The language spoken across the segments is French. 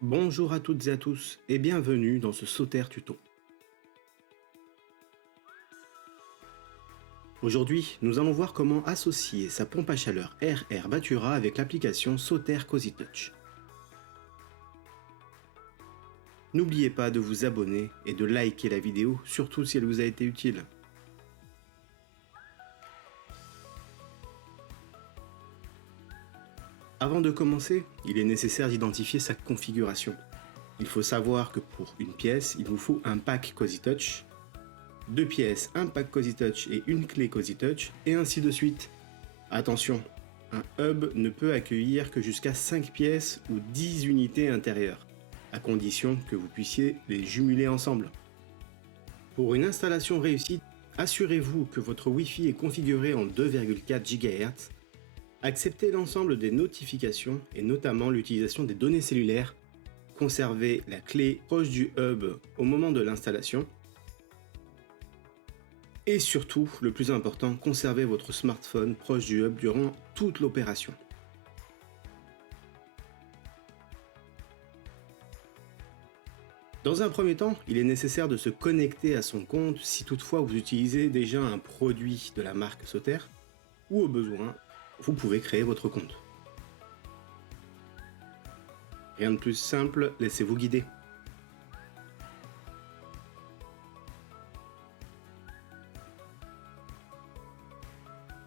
Bonjour à toutes et à tous et bienvenue dans ce Sauter Tuto. Aujourd'hui, nous allons voir comment associer sa pompe à chaleur RR Batura avec l'application Sauter Cozy Touch. N'oubliez pas de vous abonner et de liker la vidéo, surtout si elle vous a été utile. Avant de commencer, il est nécessaire d'identifier sa configuration. Il faut savoir que pour une pièce, il vous faut un pack Cozy Touch, 2 pièces, un pack Cozy Touch et une clé Cozy Touch, et ainsi de suite. Attention, un hub ne peut accueillir que jusqu'à 5 pièces ou 10 unités intérieures, à condition que vous puissiez les jumeler ensemble. Pour une installation réussie, assurez-vous que votre Wi-Fi est configuré en 2,4 GHz. Acceptez l'ensemble des notifications et notamment l'utilisation des données cellulaires. Conservez la clé proche du hub au moment de l'installation. Et surtout, le plus important, conservez votre smartphone proche du hub durant toute l'opération. Dans un premier temps, il est nécessaire de se connecter à son compte si toutefois vous utilisez déjà un produit de la marque Sauter, ou au besoin, vous pouvez créer votre compte. Rien de plus simple, laissez-vous guider.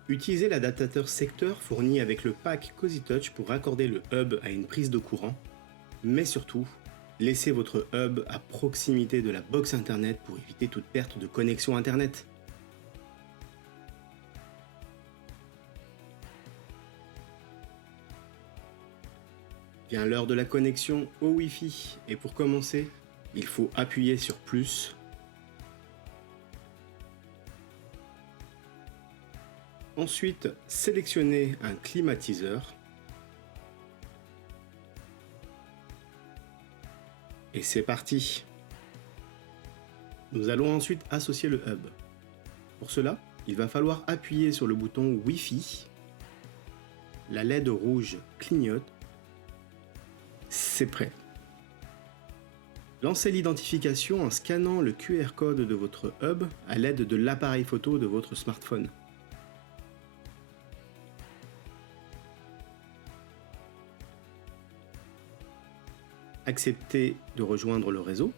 Utilisez l'adaptateur secteur fourni avec le pack Cozy Touch pour raccorder le hub à une prise de courant, mais surtout, laissez votre hub à proximité de la box internet pour éviter toute perte de connexion internet. Vient l'heure de la connexion au Wi-Fi et pour commencer, il faut appuyer sur plus. Ensuite, sélectionnez un climatiseur. Et c'est parti. Nous allons ensuite associer le hub. Pour cela, il va falloir appuyer sur le bouton Wi-Fi. La LED rouge clignote. C'est prêt. Lancez l'identification en scannant le QR code de votre hub à l'aide de l'appareil photo de votre smartphone. Acceptez de rejoindre le réseau.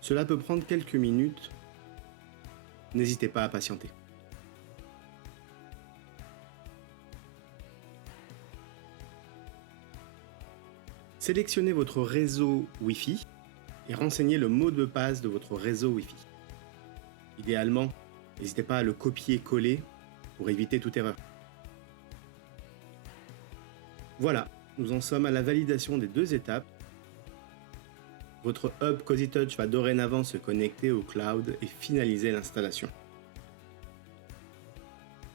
Cela peut prendre quelques minutes. N'hésitez pas à patienter. Sélectionnez votre réseau Wi-Fi et renseignez le mot de passe de votre réseau Wi-Fi. Idéalement, n'hésitez pas à le copier-coller pour éviter toute erreur. Voilà, nous en sommes à la validation des 2 étapes. Votre hub Cozy Touch va dorénavant se connecter au cloud et finaliser l'installation.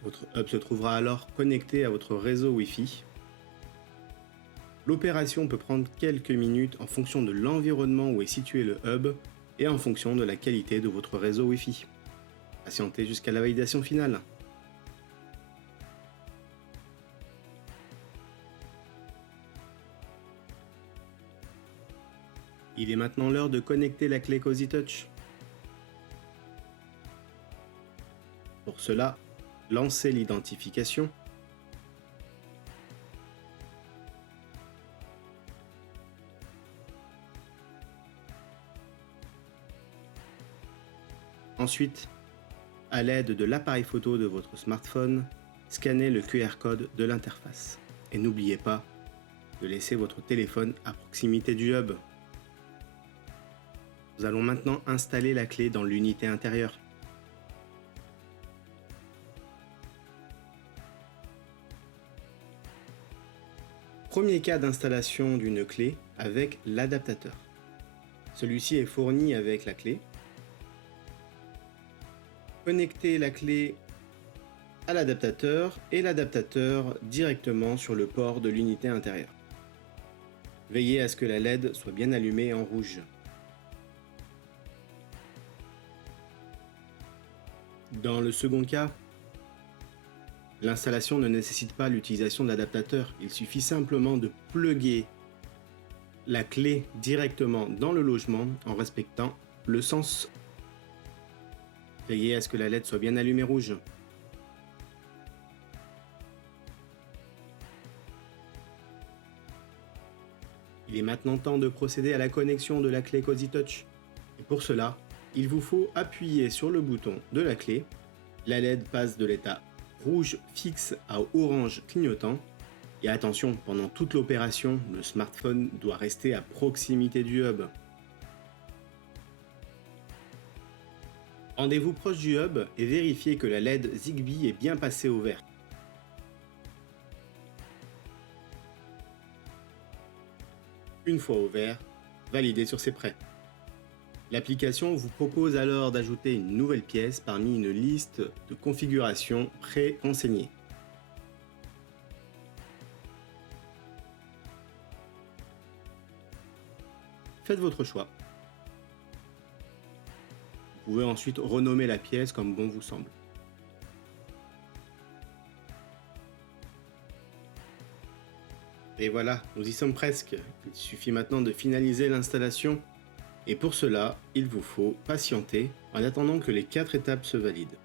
Votre hub se trouvera alors connecté à votre réseau Wi-Fi. L'opération peut prendre quelques minutes en fonction de l'environnement où est situé le hub et en fonction de la qualité de votre réseau Wi-Fi. Patientez jusqu'à la validation finale. Il est maintenant l'heure de connecter la clé Cozy Touch. Pour cela, lancez l'identification. Ensuite, à l'aide de l'appareil photo de votre smartphone, scannez le QR code de l'interface. Et n'oubliez pas de laisser votre téléphone à proximité du hub. Nous allons maintenant installer la clé dans l'unité intérieure. Premier cas d'installation d'une clé avec l'adaptateur. Celui-ci est fourni avec la clé. Connectez la clé à l'adaptateur et l'adaptateur directement sur le port de l'unité intérieure. Veillez à ce que la LED soit bien allumée en rouge. Dans le second cas, L'installation ne nécessite pas l'utilisation d'adaptateurs, il suffit simplement de plugger la clé directement dans le logement en respectant le sens. Veillez à ce que la LED soit bien allumée rouge. Il est maintenant temps de procéder à la connexion de la clé Cozy Touch. Et pour cela, il vous faut appuyer sur le bouton de la clé. La LED passe de l'état rouge fixe à orange clignotant. Et attention, pendant toute l'opération, le smartphone doit rester à proximité du hub. Rendez-vous proche du hub et vérifiez que la LED Zigbee est bien passée au vert. Une fois au vert, validez sur C'est prêt. L'application vous propose alors d'ajouter une nouvelle pièce parmi une liste de configurations pré-renseignées. Faites votre choix. Vous pouvez ensuite renommer la pièce comme bon vous semble. Et voilà, nous y sommes presque. Il suffit maintenant de finaliser l'installation. Et pour cela, il vous faut patienter en attendant que les 4 étapes se valident.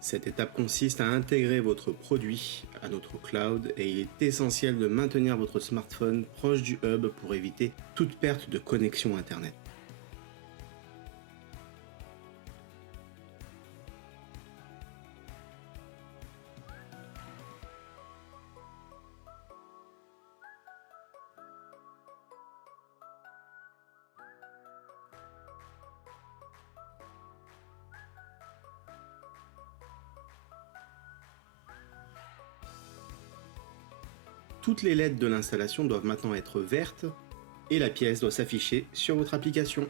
Cette étape consiste à intégrer votre produit à notre cloud et il est essentiel de maintenir votre smartphone proche du hub pour éviter toute perte de connexion Internet. Toutes les LED de l'installation doivent maintenant être vertes et la pièce doit s'afficher sur votre application.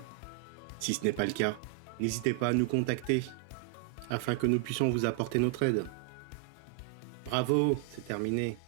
Si ce n'est pas le cas, n'hésitez pas à nous contacter afin que nous puissions vous apporter notre aide. Bravo, c'est terminé.